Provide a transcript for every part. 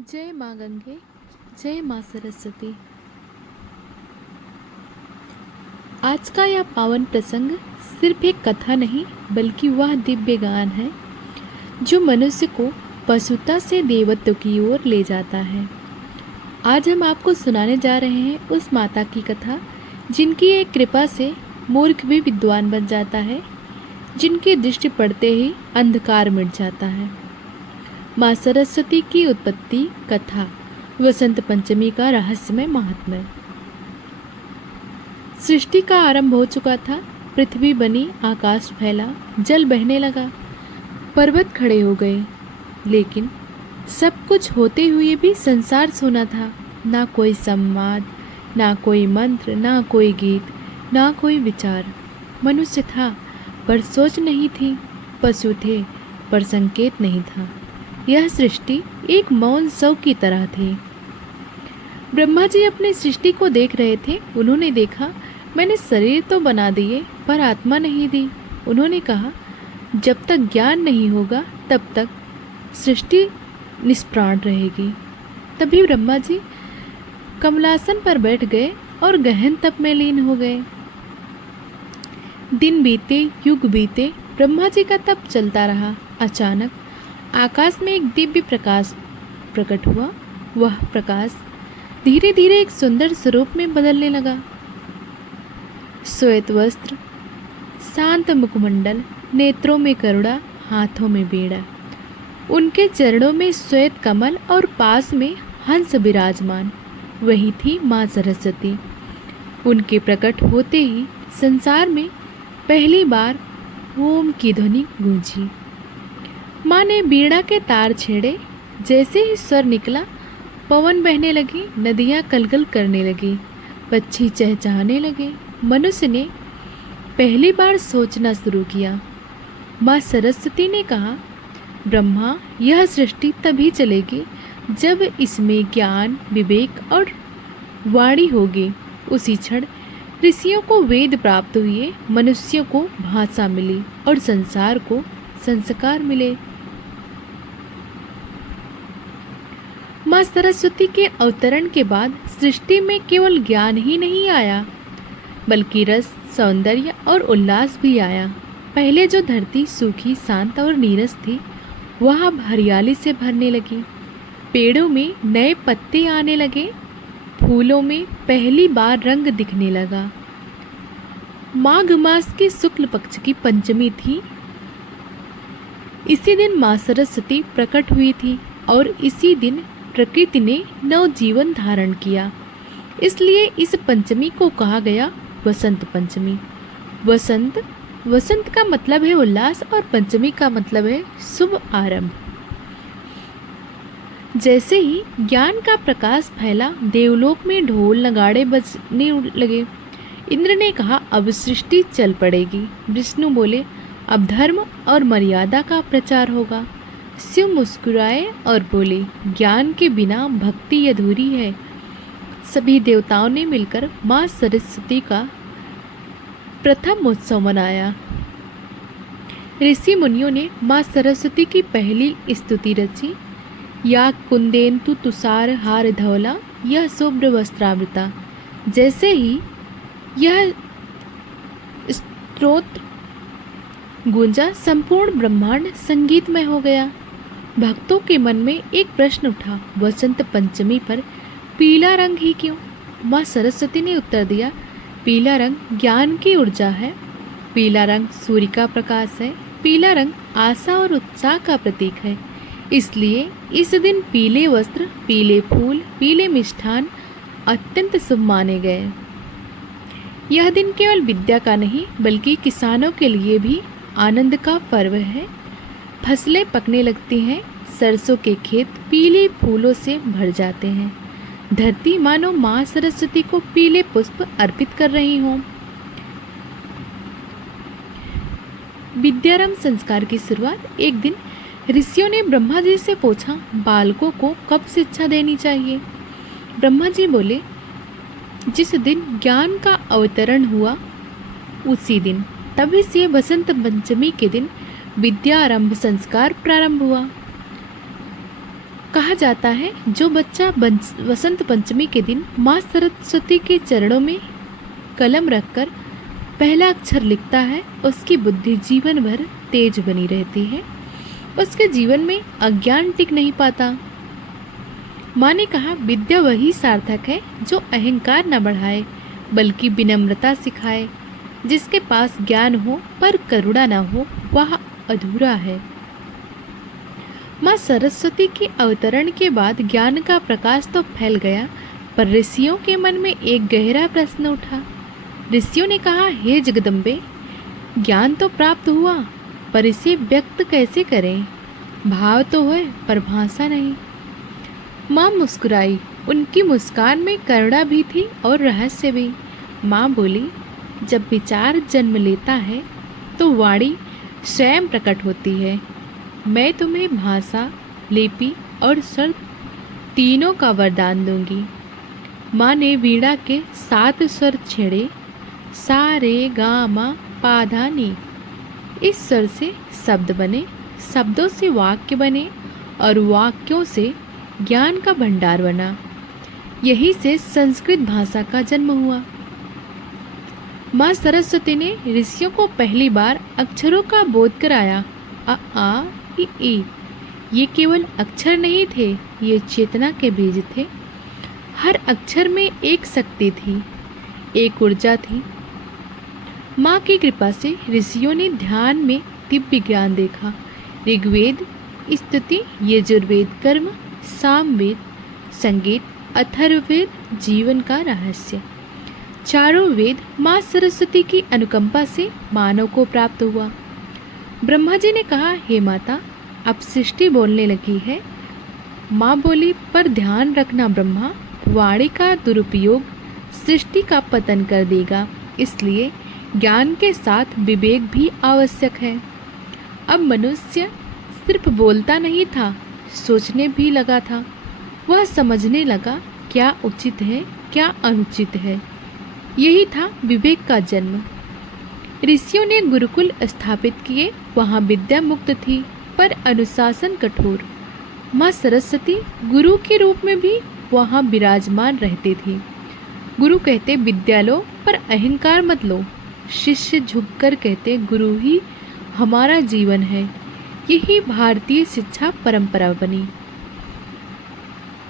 जय माँ गंगे, जय माँ सरस्वती। आज का यह पावन प्रसंग सिर्फ एक कथा नहीं बल्कि वह दिव्य गान है जो मनुष्य को पशुता से देवत्व की ओर ले जाता है। आज हम आपको सुनाने जा रहे हैं उस माता की कथा जिनकी एक कृपा से मूर्ख भी विद्वान बन जाता है, जिनकी दृष्टि पड़ते ही अंधकार मिट जाता है। माँ सरस्वती की उत्पत्ति कथा, वसंत पंचमी का रहस्यमय महात्म्य। सृष्टि का आरंभ हो चुका था। पृथ्वी बनी, आकाश फैला, जल बहने लगा, पर्वत खड़े हो गए। लेकिन सब कुछ होते हुए भी संसार सूना था। ना कोई संवाद, ना कोई मंत्र, ना कोई गीत, ना कोई विचार। मनुष्य था पर सोच नहीं थी, पशु थे पर संकेत नहीं था। यह सृष्टि एक मौन शव की तरह थी। ब्रह्मा जी अपनी सृष्टि को देख रहे थे। उन्होंने देखा, मैंने शरीर तो बना दिए पर आत्मा नहीं दी। उन्होंने कहा, जब तक ज्ञान नहीं होगा तब तक सृष्टि निष्प्राण रहेगी। तभी ब्रह्मा जी कमलासन पर बैठ गए और गहन तप में लीन हो गए। दिन बीते, युग बीते, ब्रह्मा जी का तप चलता रहा। अचानक आकाश में एक दिव्य प्रकाश प्रकट हुआ। वह प्रकाश धीरे धीरे एक सुंदर स्वरूप में बदलने लगा। श्वेत वस्त्र, शांत मुखमंडल, नेत्रों में करुणा, हाथों में बेड़ा। उनके चरणों में श्वेत कमल और पास में हंस विराजमान। वही थी माँ सरस्वती। उनके प्रकट होते ही संसार में पहली बार ओम की ध्वनि गूंजी। माँ ने बीड़ा के तार छेड़े। जैसे ही स्वर निकला, पवन बहने लगी, नदियाँ कलकल करने लगी, पक्षी चहचहाने लगे। मनुष्य ने पहली बार सोचना शुरू किया। माँ सरस्वती ने कहा, ब्रह्मा, यह सृष्टि तभी चलेगी जब इसमें ज्ञान, विवेक और वाणी होगी। उसी क्षण ऋषियों को वेद प्राप्त हुए, मनुष्यों को भाषा मिली और संसार को संस्कार मिले। माँ सरस्वती के अवतरण के बाद सृष्टि में केवल ज्ञान ही नहीं आया बल्कि रस, सौंदर्य और उल्लास भी आया। पहले जो धरती सूखी, शांत और नीरस थी, वह अब हरियाली से भरने लगी। पेड़ों में नए पत्ते आने लगे, फूलों में पहली बार रंग दिखने लगा। माघ मास की शुक्ल पक्ष की पंचमी थी। इसी दिन माँ सरस्वती प्रकट हुई थी और इसी दिन प्रकृति ने नव जीवन धारण किया। इसलिए इस पंचमी को कहा गया वसंत पंचमी। वसंत का मतलब है उल्लास और पंचमी का मतलब है शुभ आरंभ। जैसे ही ज्ञान का प्रकाश फैला, देवलोक में ढोल नगाड़े बजने लगे। इंद्र ने कहा, अब सृष्टि चल पड़ेगी। विष्णु बोले, अब धर्म और मर्यादा का प्रचार होगा। शिव मुस्कुराए और बोले, ज्ञान के बिना भक्ति अधूरी है। सभी देवताओं ने मिलकर माँ सरस्वती का प्रथम उत्सव मनाया। ऋषि मुनियों ने माँ सरस्वती की पहली स्तुति रची। या कुंदेन्तु तुषार हार धवला, यह शुभ्र वस्त्रावृता। जैसे ही यह स्तोत्र गूंजा, संपूर्ण ब्रह्मांड संगीतमय हो गया। भक्तों के मन में एक प्रश्न उठा, वसंत पंचमी पर पीला रंग ही क्यों? माँ सरस्वती ने उत्तर दिया, पीला रंग ज्ञान की ऊर्जा है, पीला रंग सूर्य का प्रकाश है, पीला रंग आशा और उत्साह का प्रतीक है। इसलिए इस दिन पीले वस्त्र, पीले फूल, पीले मिष्ठान अत्यंत शुभ माने गए। यह दिन केवल विद्या का नहीं बल्कि किसानों के लिए भी आनंद का पर्व है। फसलें पकने लगती हैं, सरसों के खेत पीले फूलों से भर जाते हैं। धरती मानो माँ सरस्वती को पीले पुष्प अर्पित कर रही हो। विद्यारंभ संस्कार की शुरुआत। एक दिन ऋषियों ने ब्रह्मा जी से पूछा, बालकों को कब शिक्षा देनी चाहिए? ब्रह्मा जी बोले, जिस दिन ज्ञान का अवतरण हुआ उसी दिन। तभी से वसंत पंचमी के दिन विद्यारंभ संस्कार प्रारंभ हुआ। कहा जाता है जो बच्चा वसंत पंचमी के दिन माँ सरस्वती के चरणों में कलम रखकर पहला अक्षर लिखता है, उसकी बुद्धि जीवन भर तेज बनी रहती है, उसके जीवन में अज्ञान टिक नहीं पाता। माँ ने कहा, विद्या वही सार्थक है जो अहंकार न बढ़ाए बल्कि विनम्रता सिखाए। जिसके पास ज्ञान हो पर करुणा न हो वह अधूरा है। माँ सरस्वती के अवतरण के बाद ज्ञान का प्रकाश तो फैल गया, पर ऋषियों के मन में एक गहरा प्रश्न उठा। ऋषियों ने कहा, हे जगदम्बे, ज्ञान तो प्राप्त हुआ पर इसे व्यक्त कैसे करें? भाव तो है पर भाषा नहीं। माँ मुस्कुराई। उनकी मुस्कान में करुणा भी थी और रहस्य भी। माँ बोली, जब विचार जन्म लेता है तो वाणी स्वयं प्रकट होती है। मैं तुम्हें भाषा, लिपि और स्वर तीनों का वरदान दूंगी। माँ ने वीणा के 7 स्वर छेड़े, सा रे गा मा पा धा नी। इस स्वर से शब्द बने, शब्दों से वाक्य बने और वाक्यों से ज्ञान का भंडार बना। यही से संस्कृत भाषा का जन्म हुआ। माँ सरस्वती ने ऋषियों को पहली बार अक्षरों का बोध कराया। अ आ इ ई। ये केवल अक्षर नहीं थे, ये चेतना के बीज थे। हर अक्षर में एक शक्ति थी, एक ऊर्जा थी। माँ की कृपा से ऋषियों ने ध्यान में दिव्य ज्ञान देखा। ऋग्वेद, स्तुति, यजुर्वेद, कर्म, सामवेद, संगीत, अथर्ववेद, जीवन का रहस्य। चारों वेद माँ सरस्वती की अनुकंपा से मानव को प्राप्त हुआ। ब्रह्मा जी ने कहा, हे माता, अब सृष्टि बोलने लगी है। माँ बोली, पर ध्यान रखना ब्रह्मा, वाणी का दुरुपयोग सृष्टि का पतन कर देगा, इसलिए ज्ञान के साथ विवेक भी आवश्यक है। अब मनुष्य सिर्फ बोलता नहीं था, सोचने भी लगा था। वह समझने लगा क्या उचित है, क्या अनुचित है। यही था विवेक का जन्म। ऋषियों ने गुरुकुल स्थापित किए। वहाँ विद्या मुक्त थी पर अनुशासन कठोर। माँ सरस्वती गुरु के रूप में भी वहाँ विराजमान रहती थी। गुरु कहते विद्या लो पर अहंकार मत लो। शिष्य झुककर कहते गुरु ही हमारा जीवन है। यही भारतीय शिक्षा परंपरा बनी।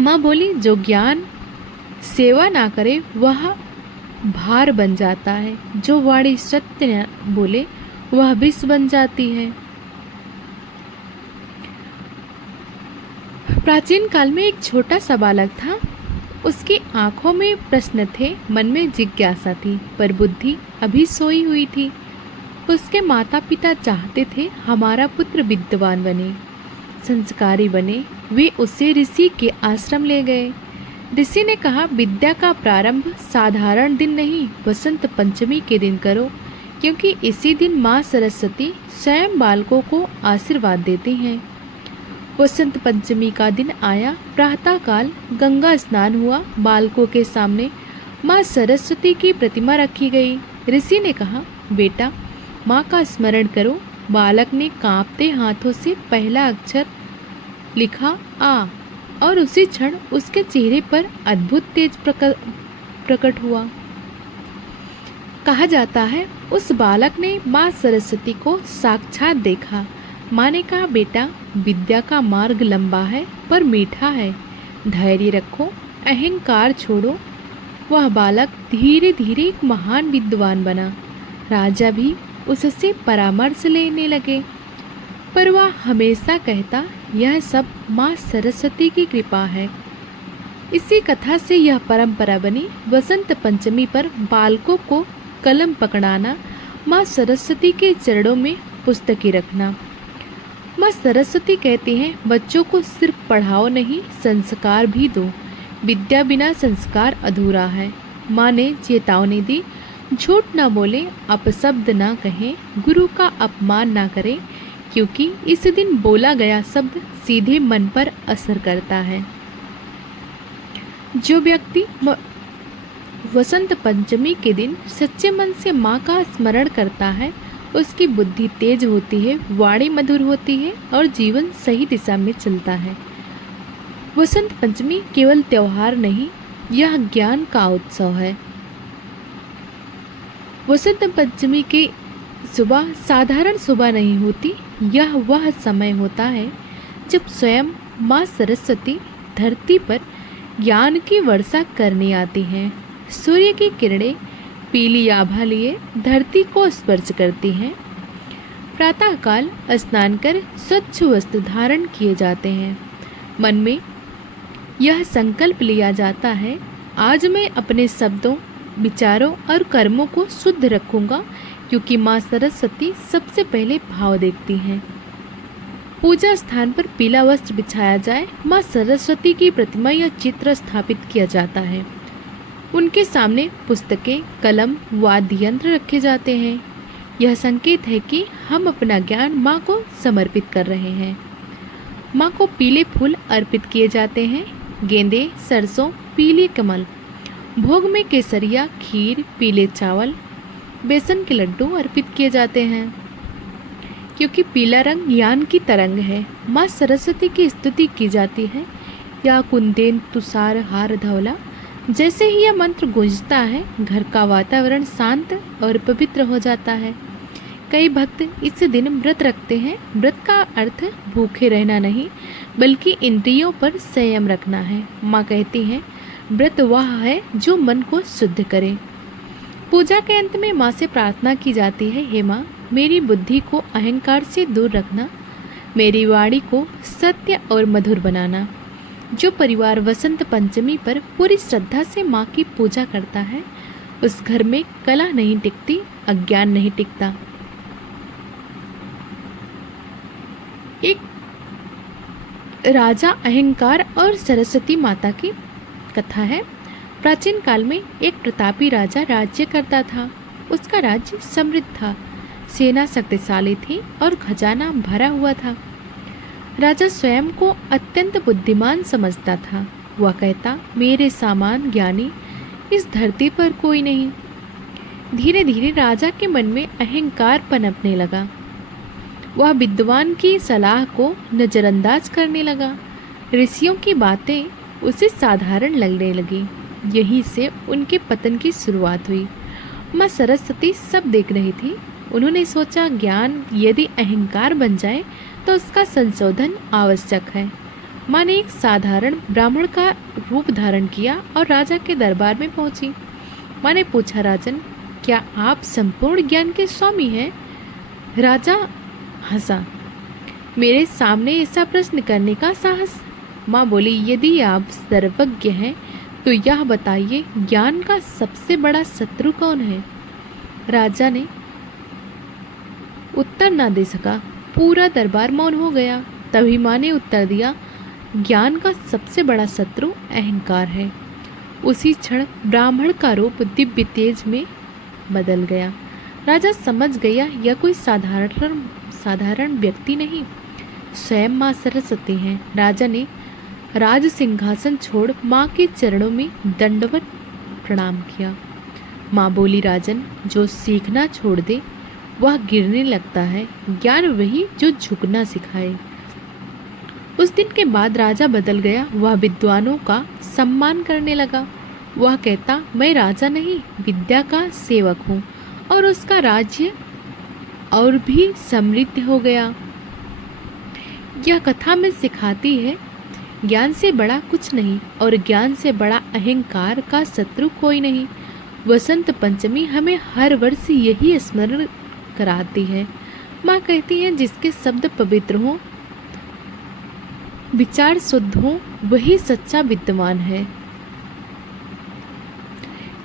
माँ बोली, जो ज्ञान सेवा ना करे वह भार बन जाता है, जो वाणी सत्य न बोले वह विष बन जाती है। प्राचीन काल में एक छोटा सा बालक था। उसकी आंखों में प्रश्न थे, मन में जिज्ञासा थी, पर बुद्धि अभी सोई हुई थी। उसके माता पिता चाहते थे हमारा पुत्र विद्वान बने, संस्कारी बने। वे उसे ऋषि के आश्रम ले गए। ऋषि ने कहा, विद्या का प्रारंभ साधारण दिन नहीं, वसंत पंचमी के दिन करो, क्योंकि इसी दिन माँ सरस्वती स्वयं बालकों को आशीर्वाद देती हैं। वसंत पंचमी का दिन आया। प्रातःकाल गंगा स्नान हुआ। बालकों के सामने माँ सरस्वती की प्रतिमा रखी गई। ऋषि ने कहा, बेटा, माँ का स्मरण करो। बालक ने कांपते हाथों से पहला अक्षर लिखा, आ, और उसी क्षण उसके चेहरे पर अद्भुत तेज प्रकट हुआ। कहा जाता है उस बालक ने माँ सरस्वती को साक्षात देखा। माँ ने कहा, बेटा, विद्या का मार्ग लंबा है पर मीठा है। धैर्य रखो, अहंकार छोड़ो। वह बालक धीरे धीरे एक महान विद्वान बना। राजा भी उससे परामर्श लेने लगे, पर वह हमेशा कहता, यह सब माँ सरस्वती की कृपा है। इसी कथा से यह परंपरा बनी। वसंत पंचमी पर बालकों को कलम पकड़ाना, माँ सरस्वती के चरणों में पुस्तकें रखना। माँ सरस्वती कहती हैं, बच्चों को सिर्फ पढ़ाओ नहीं, संस्कार भी दो। विद्या बिना संस्कार अधूरा है। माँ ने चेतावनी दी, झूठ ना बोले, अपशब्द ना कहें, गुरु का अपमान ना करें, क्योंकि इस दिन बोला गया शब्द सीधे मन पर असर करता है। जो व्यक्ति वसंत पंचमी के दिन सच्चे मन से माँ का स्मरण करता है, उसकी बुद्धि तेज होती है, वाणी मधुर होती है और जीवन सही दिशा में चलता है। वसंत पंचमी केवल त्योहार नहीं, यह ज्ञान का उत्सव है। वसंत पंचमी की सुबह साधारण सुबह नहीं होती, यह वह समय होता है जब स्वयं माँ सरस्वती धरती पर ज्ञान की वर्षा करने आती हैं। सूर्य की किरणें पीली आभा लिए धरती को स्पर्श करती हैं। प्रातःकाल स्नान कर स्वच्छ वस्त्र धारण किए जाते हैं। मन में यह संकल्प लिया जाता है, आज मैं अपने शब्दों, विचारों और कर्मों को शुद्ध रखूंगा, क्योंकि माँ सरस्वती सबसे पहले भाव देखती हैं। पूजा स्थान पर पीला वस्त्र बिछाया जाए, माँ सरस्वती की प्रतिमा या चित्र स्थापित किया जाता है। उनके सामने पुस्तकें, कलम, वाद्य यंत्र रखे जाते हैं। यह संकेत है कि हम अपना ज्ञान माँ को समर्पित कर रहे हैं। माँ को पीले फूल अर्पित किए जाते हैं, गेंदे, सरसों, पीले कमल। भोग में केसरिया, खीर, पीले चावल, बेसन के लड्डू अर्पित किए जाते हैं, क्योंकि पीला रंग ज्ञान की तरंग है। माँ सरस्वती की स्तुति की जाती है, या कुंदेन तुषार हार धवला। जैसे ही यह मंत्र गूंजता है, घर का वातावरण शांत और पवित्र हो जाता है। कई भक्त इस दिन व्रत रखते हैं। व्रत का अर्थ भूखे रहना नहीं, बल्कि इंद्रियों पर संयम रखना है। माँ कहती हैं, व्रत वह है जो मन को शुद्ध करे। पूजा के अंत में माँ से प्रार्थना की जाती है, हे माँ, मेरी बुद्धि को अहंकार से दूर रखना, मेरी वाणी को सत्य और मधुर बनाना। जो परिवार वसंत पंचमी पर पूरी श्रद्धा से माँ की पूजा करता है, उस घर में कला नहीं टिकती, अज्ञान नहीं टिकता। एक राजा अहंकार और सरस्वती माता की कथा है। प्राचीन काल में एक प्रतापी राजा राज्य करता था। उसका राज्य समृद्ध था, सेना शक्तिशाली थी और खजाना भरा हुआ था। राजा स्वयं को अत्यंत बुद्धिमान समझता था। वह कहता, मेरे समान ज्ञानी इस धरती पर कोई नहीं। धीरे धीरे राजा के मन में अहंकार पनपने लगा। वह विद्वान की सलाह को नज़रअंदाज करने लगा। ऋषियों की बातें उसे साधारण लगने लगी। यहीं से उनके पतन की शुरुआत हुई। माँ सरस्वती सब देख रही थी। उन्होंने सोचा, ज्ञान यदि अहंकार बन जाए तो उसका संशोधन आवश्यक है। माँ ने एक साधारण ब्राह्मण का रूप धारण किया और राजा के दरबार में पहुंची। माँ ने पूछा, राजन, क्या आप संपूर्ण ज्ञान के स्वामी हैं? राजा हंसा, मेरे सामने ऐसा प्रश्न करने का साहस। माँ बोली, यदि आप सर्वज्ञ हैं तो यह बताइए, ज्ञान का सबसे बड़ा शत्रु कौन है? राजा ने उत्तर ना दे सका। पूरा दरबार मौन हो गया। तभी माँ ने उत्तर दिया, ज्ञान का सबसे बड़ा शत्रु अहंकार है। उसी क्षण ब्राह्मण का रूप दिव्य तेज में बदल गया। राजा समझ गया, यह कोई साधारण व्यक्ति नहीं, स्वयं माँ सरस्वती हैं। राजा ने राज सिंहासन छोड़ माँ के चरणों में दंडवत प्रणाम किया। माँ बोली, राजन, जो सीखना छोड़ दे वह गिरने लगता है। ज्ञान वही जो झुकना सिखाए। उस दिन के बाद राजा बदल गया। वह विद्वानों का सम्मान करने लगा। वह कहता, मैं राजा नहीं, विद्या का सेवक हूँ, और उसका राज्य और भी समृद्ध हो गया। यह कथा में सिखाती है, ज्ञान से बड़ा कुछ नहीं और ज्ञान से बड़ा अहंकार का शत्रु कोई नहीं। वसंत पंचमी हमें हर वर्ष यही स्मरण कराती है। माँ कहती है, जिसके शब्द पवित्र हों, विचार शुद्ध हों, वही सच्चा विद्वान है।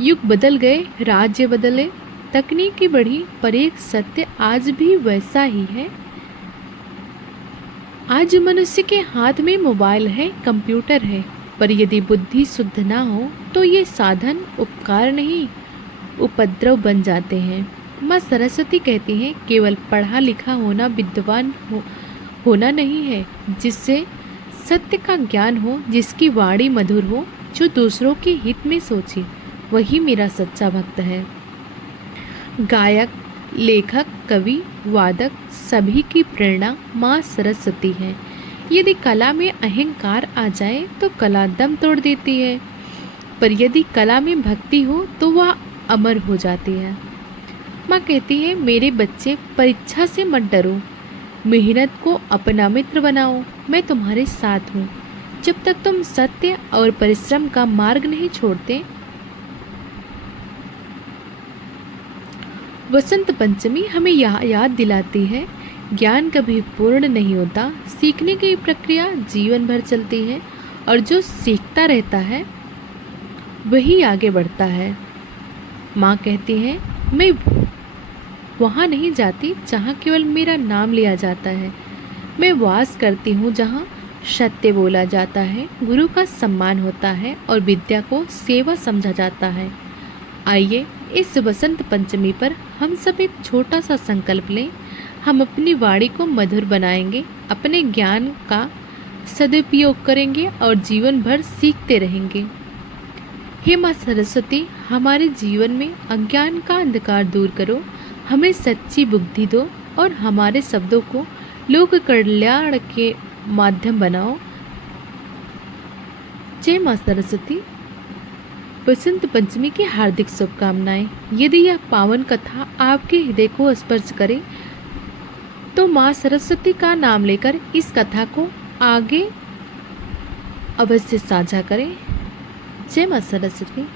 युग बदल गए, राज्य बदले, तकनीकी बढ़ी, पर एक सत्य आज भी वैसा ही है। आज मनुष्य के हाथ में मोबाइल है, कंप्यूटर है, पर यदि बुद्धि शुद्ध ना हो तो ये साधन उपकार नहीं, उपद्रव बन जाते हैं। माँ सरस्वती कहती हैं, केवल पढ़ा लिखा होना विद्वान होना नहीं है, जिससे सत्य का ज्ञान हो, जिसकी वाणी मधुर हो, जो दूसरों के हित में सोचे, वही मेरा सच्चा भक्त है। गायक, लेखक, कवि, वादक सभी की प्रेरणा माँ सरस्वती है। यदि कला में अहंकार आ जाए तो कला दम तोड़ देती है, पर यदि कला में भक्ति हो तो वह अमर हो जाती है। माँ कहती है, मेरे बच्चे परीक्षा से मत डरो, मेहनत को अपना मित्र बनाओ, मैं तुम्हारे साथ हूँ। जब तक तुम सत्य और परिश्रम का मार्ग नहीं छोड़ते। वसंत पंचमी हमें यह याद दिलाती है, ज्ञान कभी पूर्ण नहीं होता, सीखने की प्रक्रिया जीवन भर चलती है और जो सीखता रहता है वही आगे बढ़ता है। माँ कहती है, मैं वहाँ नहीं जाती जहाँ केवल मेरा नाम लिया जाता है, मैं वास करती हूँ जहाँ सत्य बोला जाता है, गुरु का सम्मान होता है और विद्या को सेवा समझा जाता है। आइए इस वसंत पंचमी पर हम सब एक छोटा सा संकल्प लें। हम अपनी वाणी को मधुर बनाएंगे, अपने ज्ञान का सदुपयोग करेंगे और जीवन भर सीखते रहेंगे। हे माँ सरस्वती, हमारे जीवन में अज्ञान का अंधकार दूर करो, हमें सच्ची बुद्धि दो और हमारे शब्दों को लोक कल्याण के माध्यम बनाओ। जय माँ सरस्वती। बसंत पंचमी की हार्दिक शुभकामनाएं। यदि यह पावन कथा आपके हृदय को स्पर्श करे तो माँ सरस्वती का नाम लेकर इस कथा को आगे अवश्य साझा करें। जय माँ सरस्वती।